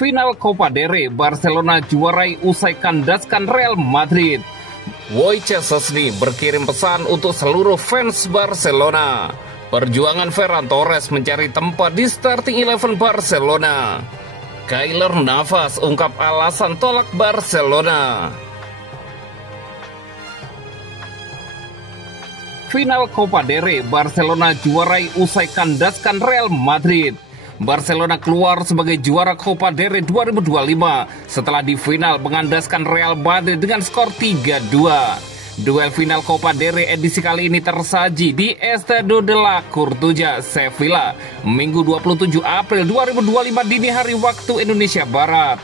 Final Copa del Rey, Barcelona juarai usai kandaskan Real Madrid. Wojciech Szczesny berkirim pesan untuk seluruh fans Barcelona. Perjuangan Ferran Torres mencari tempat di starting 11 Barcelona. Keylor Navas ungkap alasan tolak Barcelona. Final Copa del Rey, Barcelona juarai usai kandaskan Real Madrid. Barcelona keluar sebagai juara Copa del Rey 2025 setelah di final mengandaskan Real Madrid dengan skor 3-2. Duel final Copa del Rey edisi kali ini tersaji di Estadio de la Coruña, Sevilla, Minggu 27 April 2025 dini hari waktu Indonesia Barat.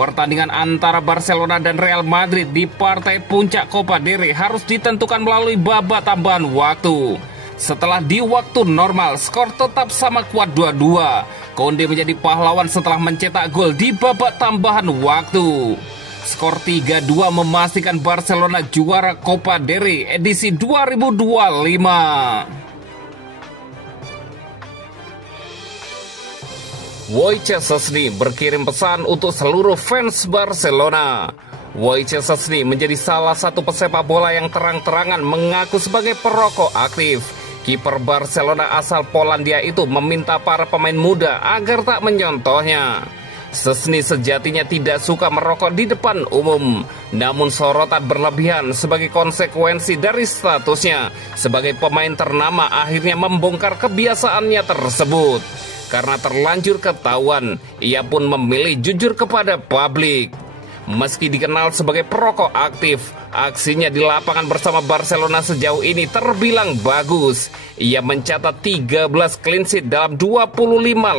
Pertandingan antara Barcelona dan Real Madrid di partai puncak Copa del Rey harus ditentukan melalui babak tambahan waktu. Setelah di waktu normal, skor tetap sama kuat 2-2. Konde menjadi pahlawan setelah mencetak gol di babak tambahan waktu. Skor 3-2 memastikan Barcelona juara Copa del Rey edisi 2025. Wojciech Szczesny berkirim pesan untuk seluruh fans Barcelona. Wojciech Szczesny menjadi salah satu pesepak bola yang terang-terangan mengaku sebagai perokok aktif. Kiper Barcelona asal Polandia itu meminta para pemain muda agar tak menyontohnya. Szczesny sejatinya tidak suka merokok di depan umum, namun sorotan berlebihan sebagai konsekuensi dari statusnya sebagai pemain ternama akhirnya membongkar kebiasaannya tersebut. Karena terlanjur ketahuan, ia pun memilih jujur kepada publik. Meski dikenal sebagai perokok aktif, aksinya di lapangan bersama Barcelona sejauh ini terbilang bagus. Ia mencatat 13 clean sheet dalam 25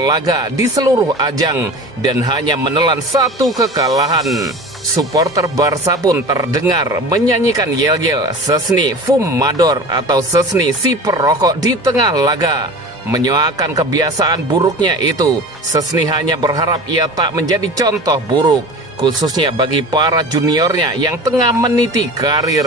laga di seluruh ajang dan hanya menelan 1 kekalahan. Supporter Barca pun terdengar menyanyikan yel-yel Szczesny fumador atau Szczesny si perokok di tengah laga. Menyoakan kebiasaan buruknya itu, Szczesny hanya berharap ia tak menjadi contoh buruk, khususnya bagi para juniornya yang tengah meniti karir.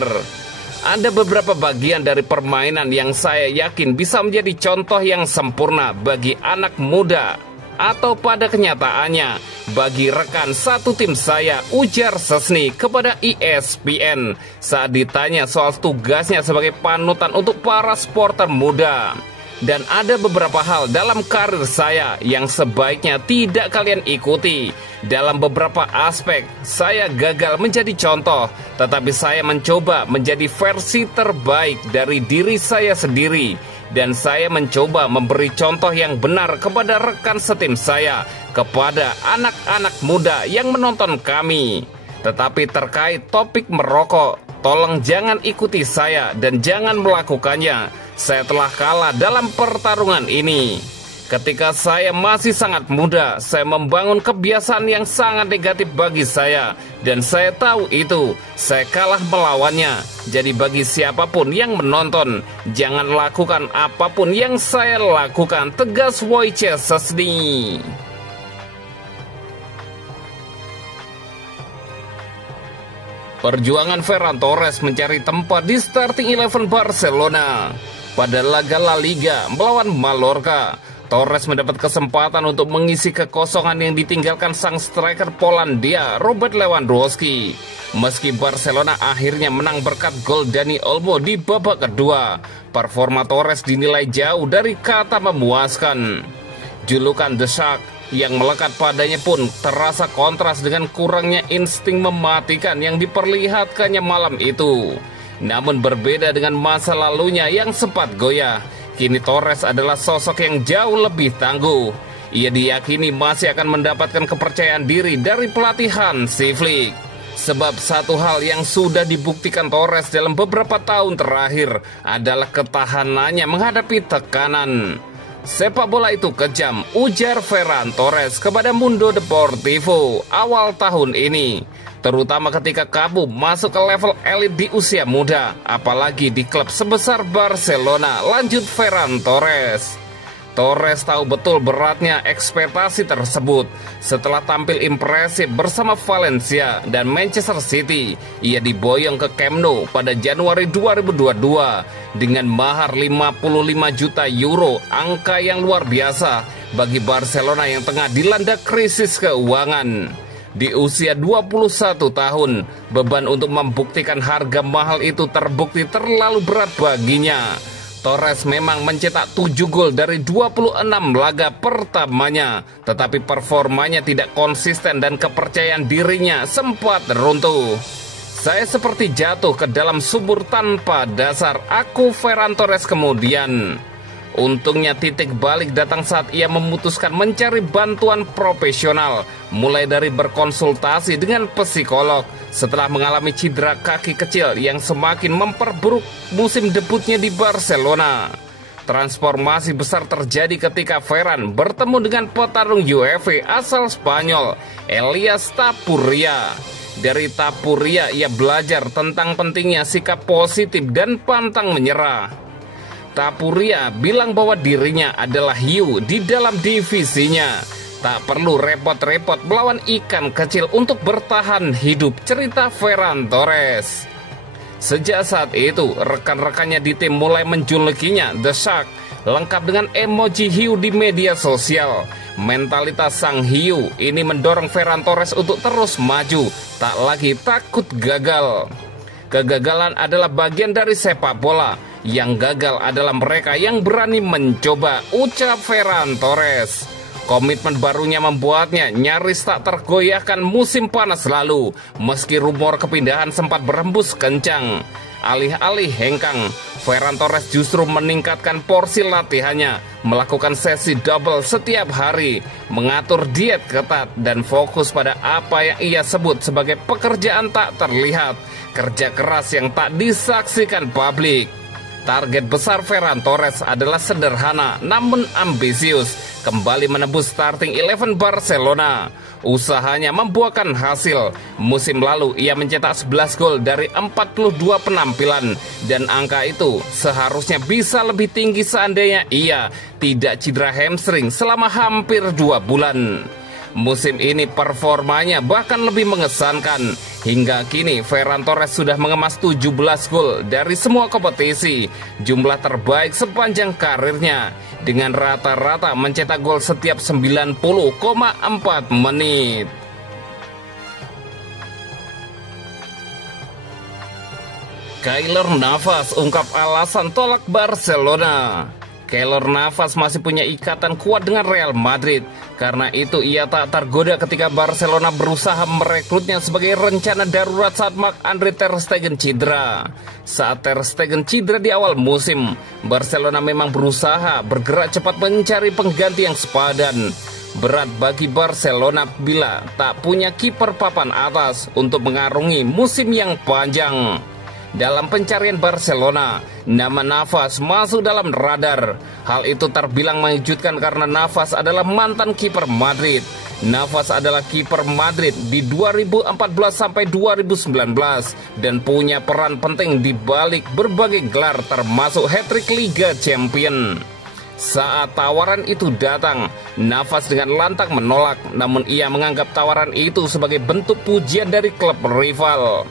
Ada beberapa bagian dari permainan yang saya yakin bisa menjadi contoh yang sempurna bagi anak muda, atau pada kenyataannya bagi rekan satu tim saya, ujar Szczesny kepada ESPN saat ditanya soal tugasnya sebagai panutan untuk para supporter muda. Dan ada beberapa hal dalam karir saya yang sebaiknya tidak kalian ikuti. Dalam beberapa aspek, saya gagal menjadi contoh, tetapi saya mencoba menjadi versi terbaik dari diri saya sendiri. Dan saya mencoba memberi contoh yang benar kepada rekan setim saya, kepada anak-anak muda yang menonton kami. Tetapi terkait topik merokok, tolong jangan ikuti saya dan jangan melakukannya. Saya telah kalah dalam pertarungan ini. Ketika saya masih sangat muda, saya membangun kebiasaan yang sangat negatif bagi saya. Dan saya tahu itu, saya kalah melawannya. Jadi bagi siapapun yang menonton, jangan lakukan apapun yang saya lakukan, tegas Wojciech Szczesny. Perjuangan Ferran Torres mencari tempat di starting 11 Barcelona. Pada laga La Liga melawan Mallorca, Torres mendapat kesempatan untuk mengisi kekosongan yang ditinggalkan sang striker Polandia, Robert Lewandowski. Meski Barcelona akhirnya menang berkat gol Dani Olmo di babak kedua, performa Torres dinilai jauh dari kata memuaskan. Julukan The Shark yang melekat padanya pun terasa kontras dengan kurangnya insting mematikan yang diperlihatkannya malam itu. Namun berbeda dengan masa lalunya yang sempat goyah, kini Torres adalah sosok yang jauh lebih tangguh. Ia diyakini masih akan mendapatkan kepercayaan diri dari pelatihan Hansi Flick. Sebab satu hal yang sudah dibuktikan Torres dalam beberapa tahun terakhir adalah ketahanannya menghadapi tekanan. Sepak bola itu kejam, ujar Ferran Torres kepada Mundo Deportivo awal tahun ini. Terutama ketika kamu masuk ke level elit di usia muda, apalagi di klub sebesar Barcelona, lanjut Ferran Torres. Torres tahu betul beratnya ekspektasi tersebut. Setelah tampil impresif bersama Valencia dan Manchester City, ia diboyong ke Camp Nou pada Januari 2022 dengan mahar 55 juta euro, angka yang luar biasa. bagi Barcelona yang tengah dilanda krisis keuangan. Di usia 21 tahun, beban untuk membuktikan harga mahal itu terbukti terlalu berat baginya. Torres memang mencetak 7 gol dari 26 laga pertamanya, tetapi performanya tidak konsisten dan kepercayaan dirinya sempat runtuh. Saya seperti jatuh ke dalam sumur tanpa dasar, aku Ferran Torres kemudian. Untungnya titik balik datang saat ia memutuskan mencari bantuan profesional, mulai dari berkonsultasi dengan psikolog setelah mengalami cedera kaki kecil yang semakin memperburuk musim debutnya di Barcelona. Transformasi besar terjadi ketika Ferran bertemu dengan petarung UEFA asal Spanyol, Elias Tapuria. Dari Tapuria ia belajar tentang pentingnya sikap positif dan pantang menyerah. Tapuria bilang bahwa dirinya adalah hiu di dalam divisinya. Tak perlu repot-repot melawan ikan kecil untuk bertahan hidup, cerita Ferran Torres. Sejak saat itu, rekan-rekannya di tim mulai menjulukinya The Shark, lengkap dengan emoji hiu di media sosial. Mentalitas sang hiu ini mendorong Ferran Torres untuk terus maju, tak lagi takut gagal. Kegagalan adalah bagian dari sepak bola. Yang gagal adalah mereka yang berani mencoba, ucap Ferran Torres. Komitmen barunya membuatnya nyaris tak tergoyahkan musim panas lalu, meski rumor kepindahan sempat berembus kencang. Alih-alih hengkang, Ferran Torres justru meningkatkan porsi latihannya, melakukan sesi double setiap hari, mengatur diet ketat, dan fokus pada apa yang ia sebut sebagai pekerjaan tak terlihat, kerja keras yang tak disaksikan publik. Target besar Ferran Torres adalah sederhana namun ambisius, kembali menembus starting 11 Barcelona. Usahanya membuahkan hasil. Musim lalu ia mencetak 11 gol dari 42 penampilan, dan angka itu seharusnya bisa lebih tinggi seandainya ia tidak cedera hamstring selama hampir 2 bulan. Musim ini performanya bahkan lebih mengesankan. Hingga kini Ferran Torres sudah mengemas 17 gol dari semua kompetisi, jumlah terbaik sepanjang karirnya, dengan rata-rata mencetak gol setiap 90,4 menit. Keylor Navas ungkap alasan tolak Barcelona. Keylor Navas masih punya ikatan kuat dengan Real Madrid. Karena itu ia tak tergoda ketika Barcelona berusaha merekrutnya sebagai rencana darurat saat Marc-Andre ter Stegen cedera. Saat ter Stegen cedera di awal musim, Barcelona memang berusaha bergerak cepat mencari pengganti yang sepadan. Berat bagi Barcelona bila tak punya kiper papan atas untuk mengarungi musim yang panjang. Dalam pencarian Barcelona, nama Navas masuk dalam radar. Hal itu terbilang mengejutkan karena Navas adalah mantan kiper Madrid. Navas adalah kiper Madrid di 2014 sampai 2019 dan punya peran penting di balik berbagai gelar termasuk hat-trick Liga Champions. Saat tawaran itu datang, Navas dengan lantang menolak, namun ia menganggap tawaran itu sebagai bentuk pujian dari klub rival.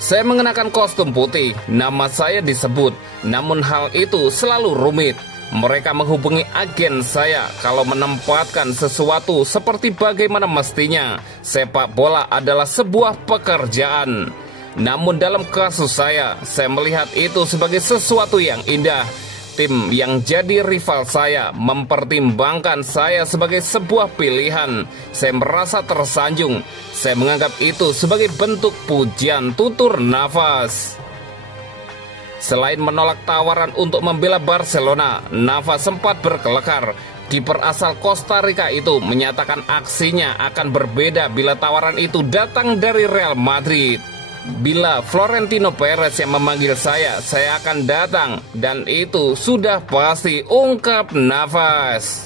Saya mengenakan kostum putih, nama saya disebut, namun hal itu selalu rumit. Mereka menghubungi agen saya kalau menempatkan sesuatu seperti bagaimana mestinya. Sepak bola adalah sebuah pekerjaan. Namun dalam kasus saya melihat itu sebagai sesuatu yang indah. Tim yang jadi rival saya mempertimbangkan saya sebagai sebuah pilihan. Saya merasa tersanjung. Saya menganggap itu sebagai bentuk pujian, tutur Navas. Selain menolak tawaran untuk membela Barcelona, Navas sempat berkelakar. Kiper asal Costa Rica itu menyatakan aksinya akan berbeda bila tawaran itu datang dari Real Madrid. Bila Florentino Perez yang memanggil saya akan datang, dan itu sudah pasti, ungkap Navas.